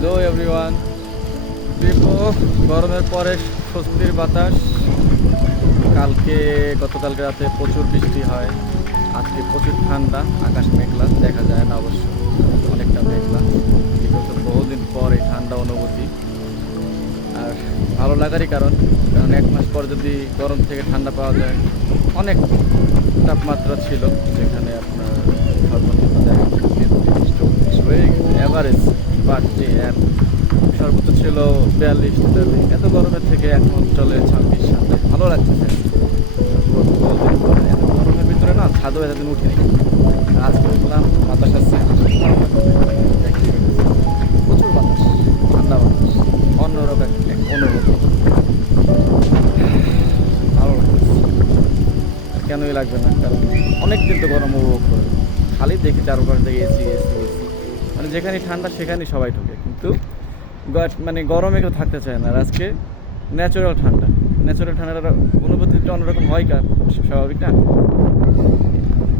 Hello everyone, তীব্র গরমের পরে স্বস্তির বাতাস। গতকালকে রাতে প্রচুর বৃষ্টি হয়, আজকে প্রচুর ঠান্ডা, আকাশ মেঘলা, দেখা যায় না অবশ্য, অনেকটা মেঘলা। বিগত বহুদিন পর এই ঠান্ডা অনুভূতি, আর ভালো লাগারই কারণ এক মাস পর যদি গরম থেকে ঠান্ডা পাওয়া যায়। অনেক তাপমাত্রা ছিল, যেখানে আপনার সর্বনিম্ন দেখা যায় 33-34 হয়ে গেছে অ্যাভারেজ, বাট সর্বোচ্চ ছিল 42-43। এত গরমের থেকে এখন চলে 26-27, ভালো লাগতেছে। এত গরমের ভিতরে না ছাদও এতদিন উঠিনি, আজকে উঠলাম, বাতাস আছে, প্রচুর বাতাস, ঠান্ডা বাতাস, অন্যরকম এক অনুভূতি, ভালো লাগতেছে। কেনই লাগবে না, কারণ অনেক দিন তো গরম উপভোগ করে, খালি দেখি চারপাশ থেকে এসি এসি এসি, মানে যেখানে ঠান্ডা সেখানেই সবাই ঢোকে, কিন্তু মানে গরমে কেউ থাকতে চায় না। আর আজকে ন্যাচারাল ঠান্ডাটা অনুভূতিটা অন্যরকম হয়, স্বাভাবিক না।